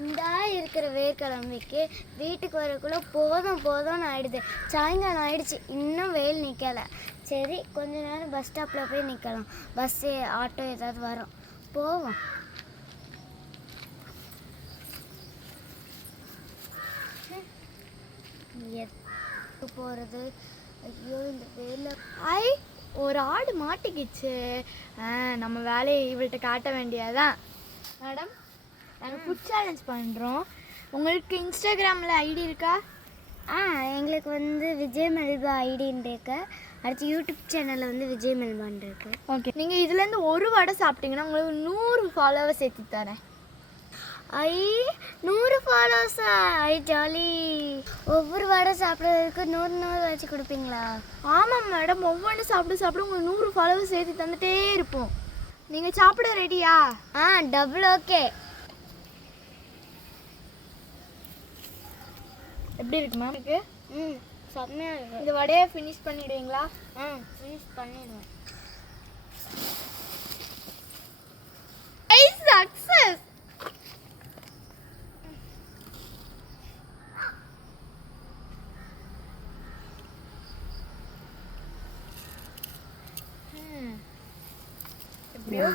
இந்த இருக்கிற வேர்க்கிழமைக்கு வீட்டுக்கு வரக்குள்ளே போதும்னு ஆயிடுது. சாயங்காலம் ஆயிடுச்சு, இன்னும் வெயில் நிற்கலை. சரி, கொஞ்ச நேரம் பஸ் ஸ்டாப்பில் போய் நிற்கலாம். பஸ்ஸு ஆட்டோ ஏதாவது வரும், போவோம். எப்போ போகிறது? ஐயோ, இந்த வெயில ஒரு ஆடு மாட்டிக்கிச்சு. நம்ம வேலையை இவள்கிட்ட காட்ட வேண்டியதான். மேடம், நாங்கள் ஃபுட் சேலஞ்ச் பண்ணுறோம். உங்களுக்கு இன்ஸ்டாகிராமில் ஐடி இருக்கா? எங்களுக்கு வந்து விஜய் மெல்பா ஐடின்னு இருக்கு. அடுத்து யூடியூப் சேனலில் வந்து விஜய் மெல்பான் இருக்கு. ஓகே, நீங்கள் இதுலேருந்து ஒரு வடை சாப்பிட்டீங்கன்னா உங்களுக்கு 100 ஃபாலோவர்ஸ் ஏற்றி தரேன். 100 ஃபாலோவர்ஸா? ஜாலி. ஒவ்வொரு வடை சாப்பிட்றதுக்கு 100 வச்சு கொடுப்பீங்களா? ஆமாம் மேடம், ஒவ்வொன்று சாப்பிட உங்களுக்கு 100 ஃபாலோவர்ஸ் ஏற்றி தந்துகிட்டே இருப்போம். நீங்கள் சாப்பிட ரெடியா? Double okay. எப்படி இருக்கு மேம்? இருக்கு. செம்மையாக இருக்கு. இந்த வடையை ஃபினிஷ் பண்ணிடுவீங்களா? ஃபினிஷ் பண்ணிடுவேன். சக்ஸஸ். எப்படியோ